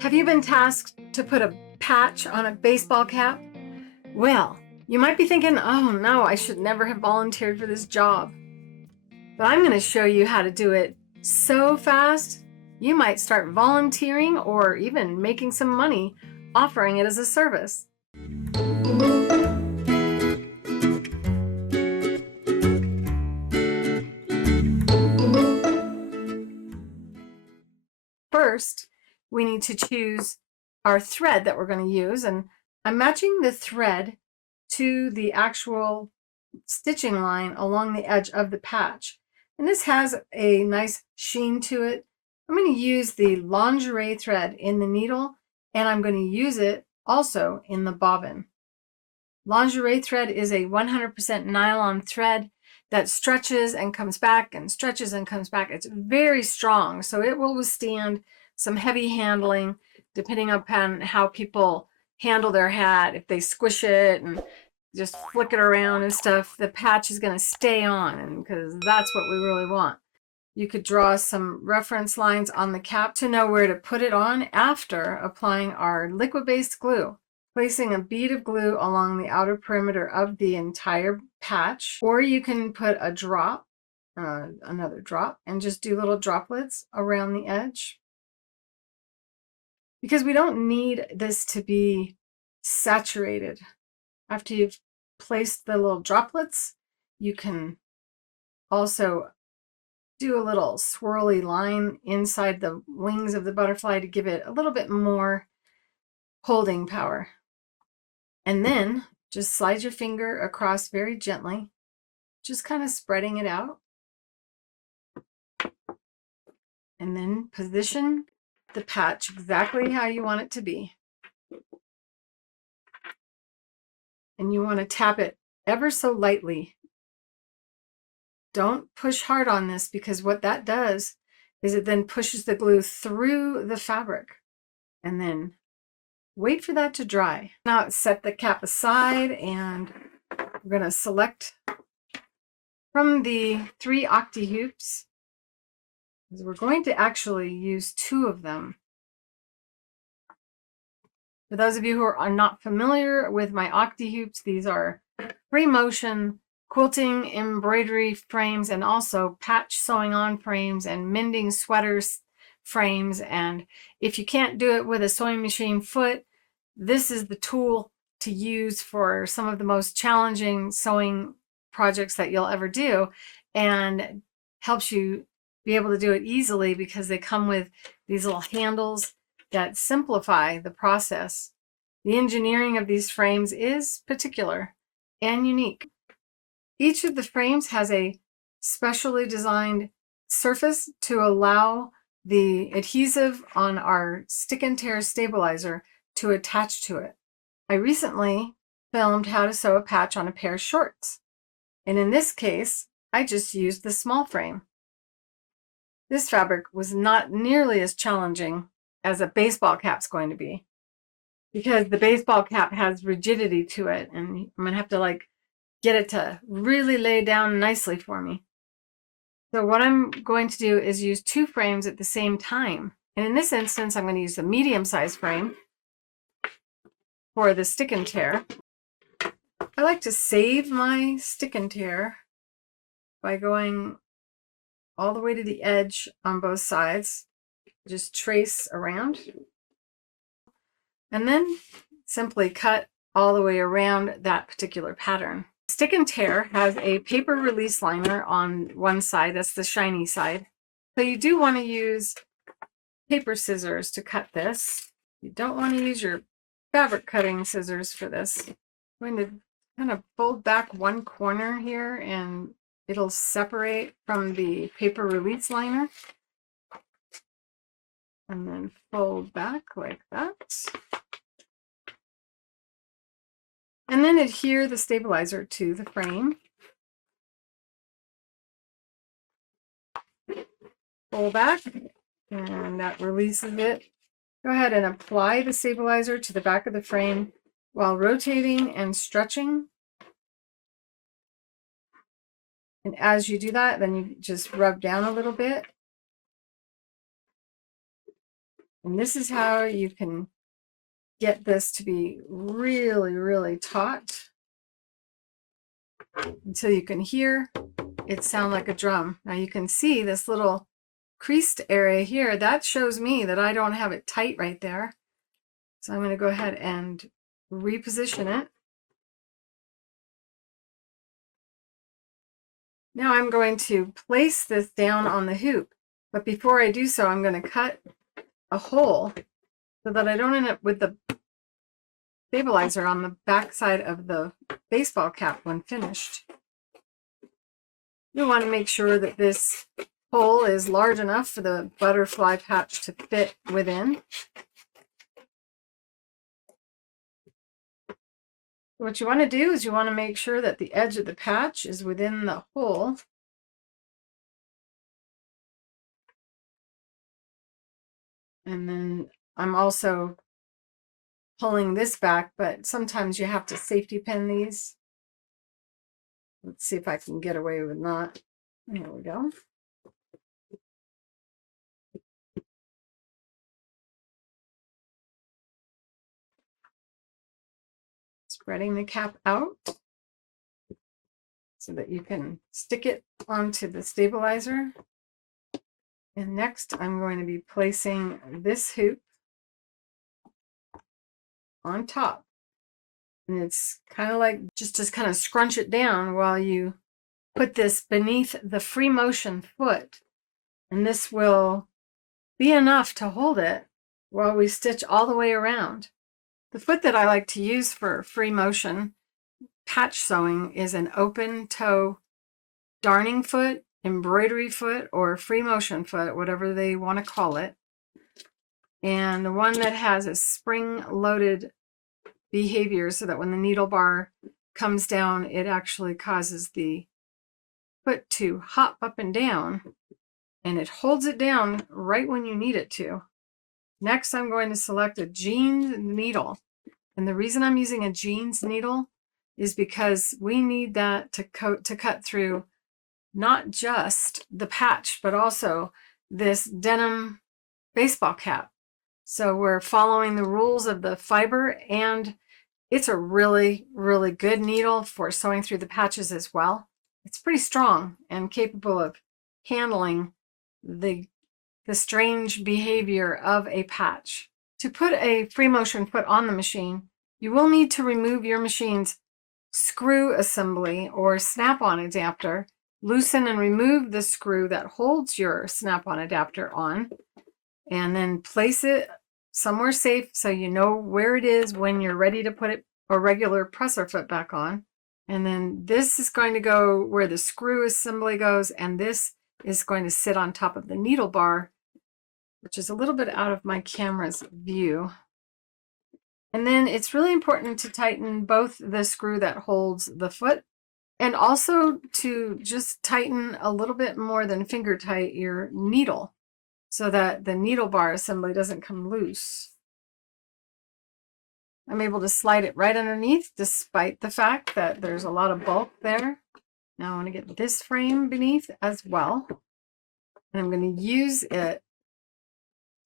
Have you been tasked to put a patch on a baseball cap? Well, you might be thinking, oh no, I should never have volunteered for this job. But I'm going to show you how to do it so fast, you might start volunteering or even making some money offering it as a service. First, we need to choose our thread that we're going to use, and I'm matching the thread to the actual stitching line along the edge of the patch. And this has a nice sheen to it. I'm going to use the lingerie thread in the needle, and I'm going to use it also in the bobbin. Lingerie thread is a 100% nylon thread that stretches and comes back and stretches and comes back. It's very strong, so it will withstand some heavy handling depending upon how people handle their hat. If they squish it and just flick it around and stuff, the patch is going to stay on, and because that's what we really want. You could draw some reference lines on the cap to know where to put it on after applying our liquid-based glue. Placing a bead of glue along the outer perimeter of the entire patch, or you can put a drop, another drop, and just do little droplets around the edge. Because we don't need this to be saturated. After you've placed the little droplets, you can also do a little swirly line inside the wings of the butterfly to give it a little bit more holding power. And then just slide your finger across very gently, just kind of spreading it out. And then position the patch exactly how you want it to be. And you want to tap it ever so lightly. Don't push hard on this, because what that does is it then pushes the glue through the fabric. And then wait for that to dry. Now set the cap aside, and we're going to select from the 3 octi hoops, because we're going to actually use 2 of them. For those of you who are not familiar with my octi hoops, these are free motion quilting embroidery frames, and also patch sewing on frames and mending sweaters frames. And if you can't do it with a sewing machine foot, this is the tool to use for some of the most challenging sewing projects that you'll ever do, and helps you be able to do it easily because they come with these little handles that simplify the process. The engineering of these frames is particular and unique. Each of the frames has a specially designed surface to allow the adhesive on our stick and tear stabilizer to attach to it. I recently filmed how to sew a patch on a pair of shorts, and in this case, I just used the small frame. This fabric was not nearly as challenging as a baseball cap's going to be, because the baseball cap has rigidity to it, and I'm gonna have to get it to really lay down nicely for me. So what I'm going to do is use 2 frames at the same time. And in this instance, I'm going to use the medium-sized frame for the stick and tear. I like to save my stick and tear by going all the way to the edge on both sides. Just trace around. And then simply cut all the way around that particular pattern. Stick and tear has a paper release liner on one side, that's the shiny side. So you do want to use paper scissors to cut this. You don't want to use your fabric cutting scissors for this. I'm going to kind of fold back one corner here, and it'll separate from the paper release liner. And then fold back like that. And then adhere the stabilizer to the frame. Pull back, and that releases it. Go ahead and apply the stabilizer to the back of the frame while rotating and stretching. And as you do that, then you just rub down a little bit. And this is how you can get this to be really, really taut until you can hear it sound like a drum. Now you can see this little creased area here. That shows me that I don't have it tight right there. So I'm going to go ahead and reposition it. Now I'm going to place this down on the hoop. But before I do so, I'm going to cut a hole so that I don't end up with the stabilizer on the back side of the baseball cap when finished. You want to make sure that this hole is large enough for the butterfly patch to fit within. What you want to do is you want to make sure that the edge of the patch is within the hole. And then I'm also pulling this back, but sometimes you have to safety pin these. Let's see if I can get away with not. There we go. Spreading the cap out so that you can stick it onto the stabilizer. And next I'm going to be placing this hoop on top. And it's kind of like just kind of scrunch it down while you put this beneath the free motion foot. And this will be enough to hold it while we stitch all the way around. The foot that I like to use for free motion patch sewing is an open toe darning foot, embroidery foot, or free motion foot, whatever they want to call it. And the one that has a spring loaded behavior so that when the needle bar comes down, it actually causes the foot to hop up and down, and it holds it down right when you need it to. Next, I'm going to select a jeans needle. And the reason I'm using a jeans needle is because we need that to cut through not just the patch, but also this denim baseball cap. So we're following the rules of the fiber, and it's a really, really good needle for sewing through the patches as well. It's pretty strong and capable of handling the strange behavior of a patch. To put a free motion foot on the machine, you will need to remove your machine's screw assembly or snap-on adapter. Loosen and remove the screw that holds your snap-on adapter on, and then place it somewhere safe so you know where it is when you're ready to put a regular presser foot back on. And then this is going to go where the screw assembly goes, and this is going to sit on top of the needle bar, which is a little bit out of my camera's view. And then it's really important to tighten both the screw that holds the foot and also to just tighten a little bit more than finger tight your needle so that the needle bar assembly doesn't come loose. I'm able to slide it right underneath despite the fact that there's a lot of bulk there. Now I want to get this frame beneath as well. And I'm going to use it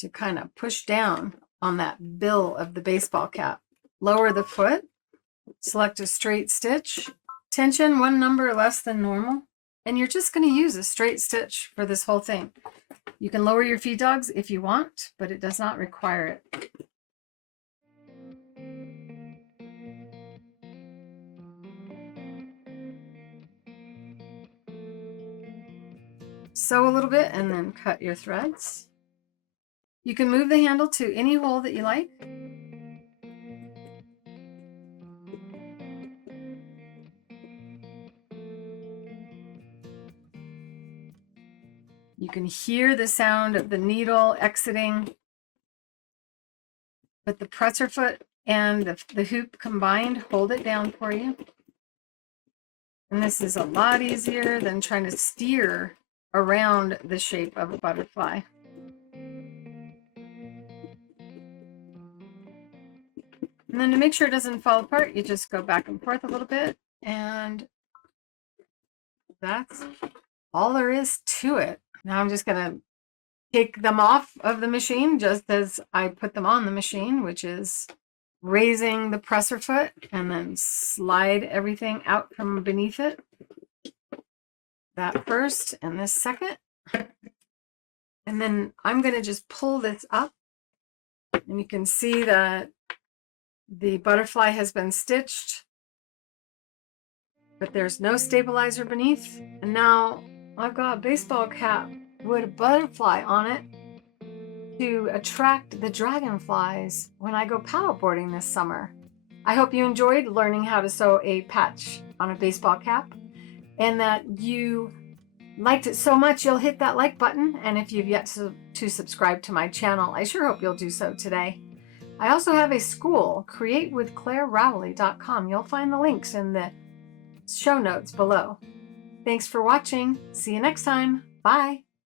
to kind of push down on that bill of the baseball cap. Lower the foot, select a straight stitch, tension one number less than normal, and you're just going to use a straight stitch for this whole thing. You can lower your feed dogs if you want, but it does not require it. Sew a little bit and then cut your threads. You can move the handle to any hole that you like. You can hear the sound of the needle exiting, but the presser foot and the hoop combined hold it down for you. And this is a lot easier than trying to steer around the shape of a butterfly. And then to make sure it doesn't fall apart, you just go back and forth a little bit, and that's all there is to it. Now I'm just going to take them off of the machine just as I put them on the machine, which is raising the presser foot and then slide everything out from beneath it. That first and this second. And then I'm going to just pull this up, and you can see that the butterfly has been stitched, but there's no stabilizer beneath. And now I've got a baseball cap with a butterfly on it to attract the dragonflies when I go paddleboarding this summer. I hope you enjoyed learning how to sew a patch on a baseball cap, and that you liked it so much you'll hit that like button. And if you've yet to subscribe to my channel, I sure hope you'll do so today. I also have a school, createwithclarerowley.com. You'll find the links in the show notes below. Thanks for watching. See you next time. Bye.